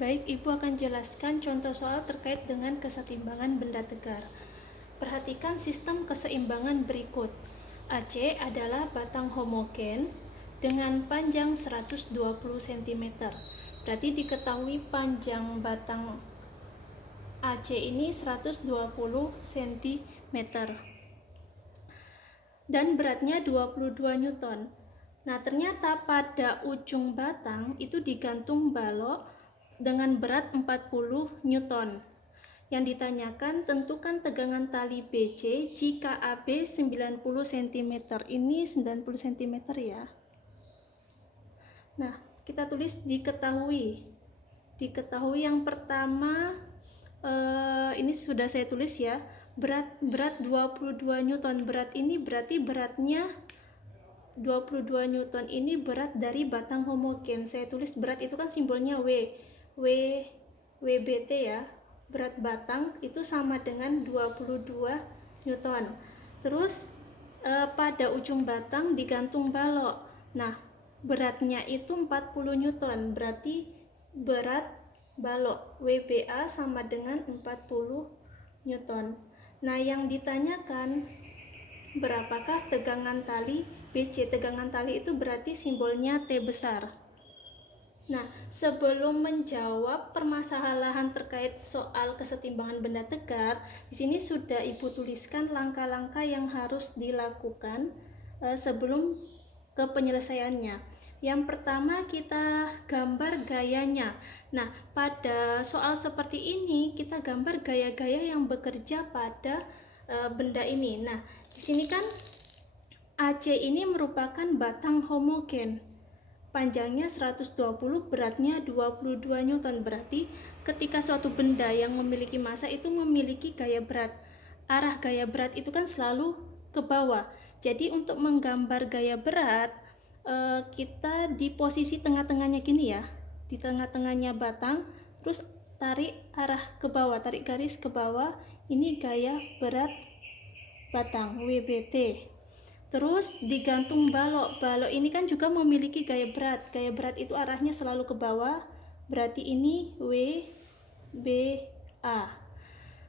Baik, Ibu akan jelaskan contoh soal terkait dengan kesetimbangan benda tegar. Perhatikan sistem keseimbangan berikut. AC adalah batang homogen dengan panjang 120 cm. Berarti diketahui panjang batang AC ini 120 cm dan beratnya 22 Newton. Nah, ternyata pada ujung batang itu digantung balok dengan berat 40 Newton. Yang ditanyakan, tentukan tegangan tali BC jika AB 90 cm. Ini 90 cm ya. Nah, kita tulis diketahui. Diketahui yang pertama, ini sudah saya tulis ya. Berat 22 Newton. Berat ini berarti beratnya 22 Newton ini berat dari batang homogen. Saya tulis berat itu kan simbolnya WBT ya. Berat batang itu sama dengan 22 Newton. Terus pada ujung batang digantung balok. Nah, beratnya itu 40 Newton. Berarti berat balok WBA sama dengan 40 Newton. Nah, yang ditanyakan berapakah tegangan tali BC? Tegangan tali itu berarti simbolnya T besar. Nah, sebelum menjawab permasalahan terkait soal kesetimbangan benda tegar, di sini sudah Ibu tuliskan langkah-langkah yang harus dilakukan sebelum ke penyelesaiannya. Yang pertama kita gambar gayanya. Nah, pada soal seperti ini kita gambar gaya-gaya yang bekerja pada benda ini. Nah, di sini kan AC ini merupakan batang homogen. Panjangnya 120, beratnya 22 Newton. Berarti ketika suatu benda yang memiliki massa itu memiliki gaya berat. Arah gaya berat itu kan selalu ke bawah. Jadi untuk menggambar gaya berat, kita di posisi tengah-tengahnya gini ya. Di tengah-tengahnya batang, terus tarik arah ke bawah, tarik garis ke bawah. Ini gaya berat batang, WBT. Terus digantung balok. Balok ini kan juga memiliki gaya berat. Gaya berat itu arahnya selalu ke bawah. Berarti ini WBA.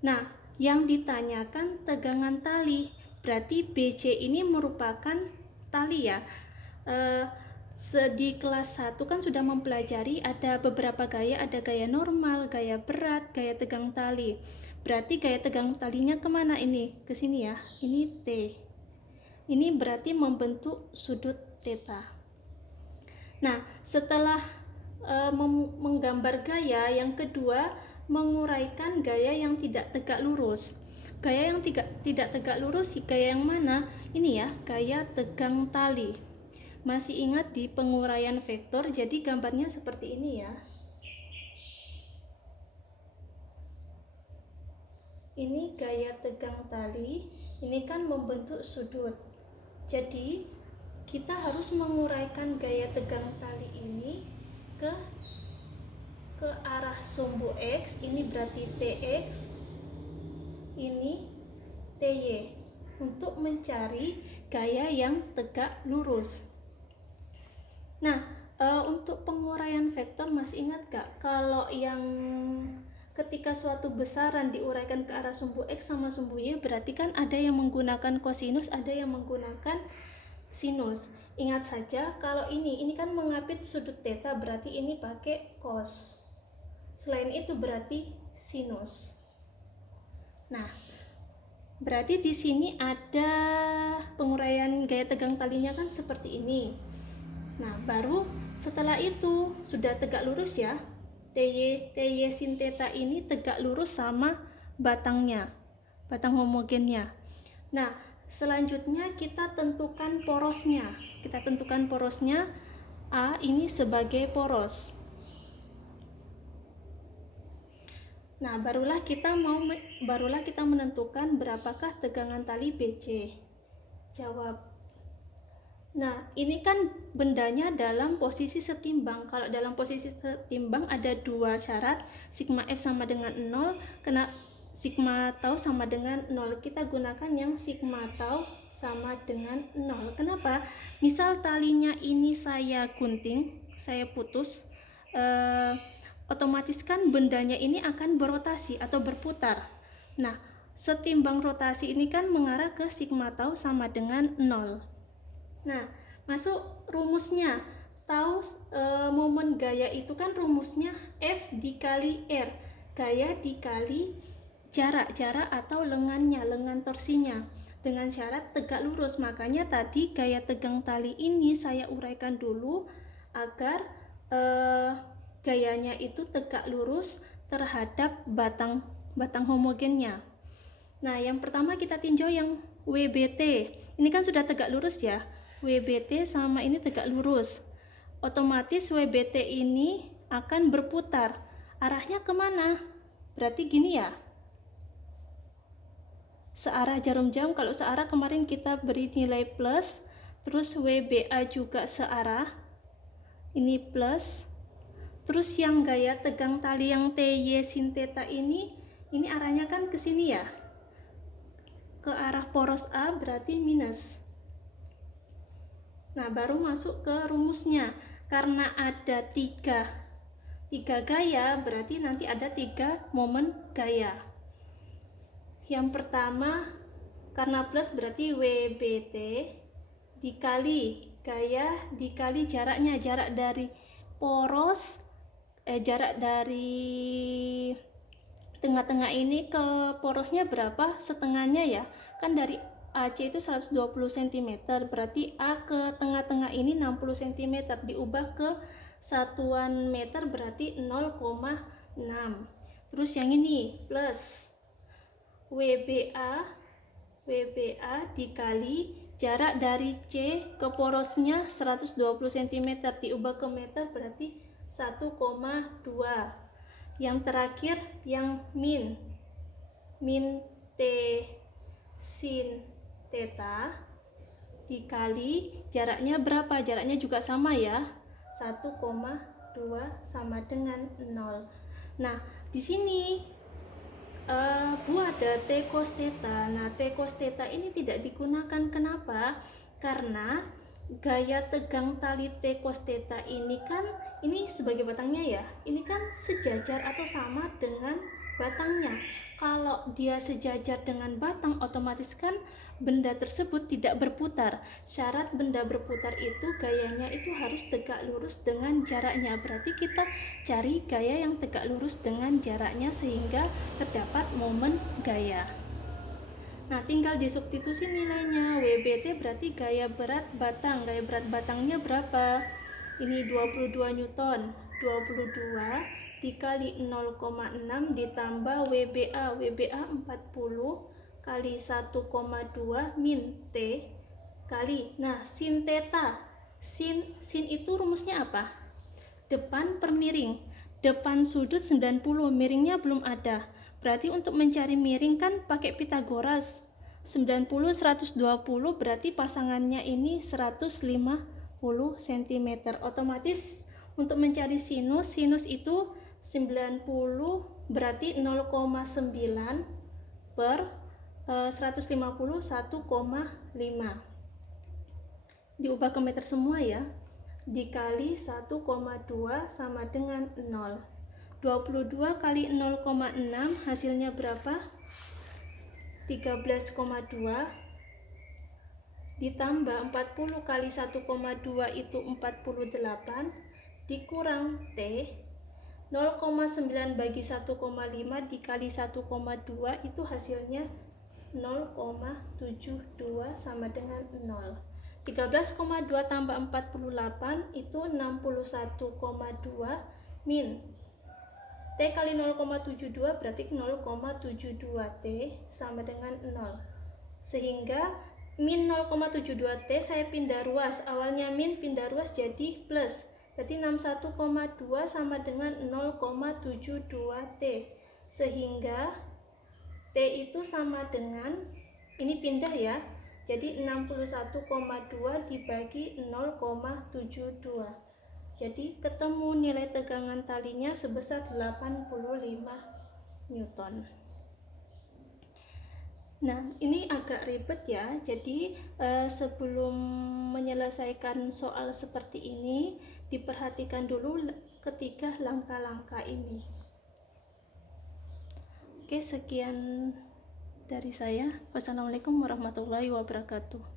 Nah, yang ditanyakan tegangan tali. Berarti BC ini merupakan tali ya. Di kelas 1 kan sudah mempelajari ada beberapa gaya. Ada gaya normal, gaya berat, gaya tegang tali. Berarti gaya tegang talinya kemana ini? Ke sini ya. Ini T. Ini berarti membentuk sudut theta. Nah, setelah menggambar gaya, yang kedua menguraikan gaya yang tidak tegak lurus. Gaya yang tidak tegak lurus, gaya yang mana? Ini ya, gaya tegang tali. Masih ingat di penguraian vektor, jadi gambarnya seperti ini ya. Ini gaya tegang tali, ini kan membentuk sudut. Jadi kita harus menguraikan gaya tegang tali ini ke arah sumbu X. Ini berarti TX, ini TY, untuk mencari gaya yang tegak lurus. Nah, untuk penguraian vektor masih ingat gak? Kalau yang ketika suatu besaran diuraikan ke arah sumbu X sama sumbu Y, berarti kan ada yang menggunakan kosinus, ada yang menggunakan sinus. Ingat saja, kalau ini kan mengapit sudut theta, berarti ini pakai cos. Selain itu berarti sinus. Nah, berarti di sini ada penguraian gaya tegang talinya kan seperti ini. Nah, baru setelah itu sudah tegak lurus ya. TY sin theta ini tegak lurus sama batangnya, batang homogennya. Nah, selanjutnya kita tentukan porosnya. Kita tentukan porosnya, A ini sebagai poros. Nah, barulah kita menentukan berapakah tegangan tali BC. Jawab. Nah, ini kan bendanya dalam posisi setimbang. Kalau dalam posisi setimbang ada dua syarat, sigma F sama dengan 0, kena sigma tau sama dengan 0. Kita gunakan yang sigma tau sama dengan 0. Kenapa? Misal talinya ini saya gunting, saya putus, otomatis kan bendanya ini akan berotasi atau berputar. Nah, setimbang rotasi ini kan mengarah ke sigma tau sama dengan 0. Nah, masuk rumusnya. Tahu momen gaya itu kan rumusnya F dikali R. Gaya dikali jarak atau lengan torsinya dengan syarat tegak lurus. Makanya tadi gaya tegang tali ini saya uraikan dulu agar gayanya itu tegak lurus terhadap batang homogennya. Nah, yang pertama kita tinjau yang WBT. Ini kan sudah tegak lurus ya. WBT sama ini tegak lurus. Otomatis WBT ini akan berputar. Arahnya kemana? Berarti gini ya. Searah jarum jam, kalau searah kemarin kita beri nilai plus. Terus WBA juga searah. Ini plus. Terus yang gaya tegang tali yang TY sin theta ini arahnya kan ke sini ya. Ke arah poros A berarti minus. Nah, baru masuk ke rumusnya. Karena ada tiga gaya, berarti nanti ada 3 momen gaya. Yang pertama, karena plus berarti WBT dikali gaya dikali jaraknya, jarak dari poros jarak dari tengah-tengah ini ke porosnya berapa? Setengahnya ya. Kan dari AC itu 120 cm, berarti A ke tengah-tengah ini 60 cm, diubah ke satuan meter berarti 0,6. Terus yang ini plus WBA dikali jarak dari C ke porosnya 120 cm, diubah ke meter berarti 1,2. Yang terakhir yang min T sin theta dikali jaraknya berapa? Jaraknya juga sama ya, 1,2 sama dengan 0. Nah, di sini Bu ada T cos theta. Nah, T cos theta ini tidak digunakan. Kenapa? Karena gaya tegang tali T cos theta ini kan, ini sebagai batangnya ya, ini kan sejajar atau sama dengan batangnya. Kalau dia sejajar dengan batang, otomatis kan benda tersebut tidak berputar. Syarat benda berputar itu gayanya itu harus tegak lurus dengan jaraknya. Berarti kita cari gaya yang tegak lurus dengan jaraknya sehingga terdapat momen gaya. Nah, tinggal disubstitusi nilainya. WBT berarti gaya berat batang. Gaya berat batangnya berapa? Ini 22 Newton. 22 dikali 0,6 ditambah WBA. WBA 40 kali 1,2 min T kali. Nah, sin theta. Sin itu rumusnya apa? Depan per miring. Depan sudut 90, miringnya belum ada. Berarti untuk mencari miring kan pakai Pitagoras. 90 120 berarti pasangannya ini 150 cm. Otomatis untuk mencari sinus itu 90 berarti 0,9 per 150 1,5. Diubah ke meter semua ya. Dikali 1,2 sama dengan 0. 22 kali 0,6 hasilnya berapa? 13,2 ditambah 40 kali 1,2 itu 48 dikurang T 0,9 bagi 1,5 dikali 1,2 itu hasilnya 0,72 sama dengan 0. 13,2 tambah 48 itu 61,2 min T kali 0,72 berarti 0,72 T sama dengan 0. Sehingga min 0,72 T saya pindah ruas. Awalnya min, pindah ruas jadi plus. Berarti 61,2 sama dengan 0,72 T. Sehingga T itu sama dengan, ini pindah ya, jadi 61,2 dibagi 0,72. Jadi ketemu nilai tegangan talinya sebesar 85 Newton. Nah, ini agak ribet ya. Jadi sebelum menyelesaikan soal seperti ini, diperhatikan dulu ketiga langkah-langkah ini. Oke, sekian dari saya. Wassalamualaikum warahmatullahi wabarakatuh.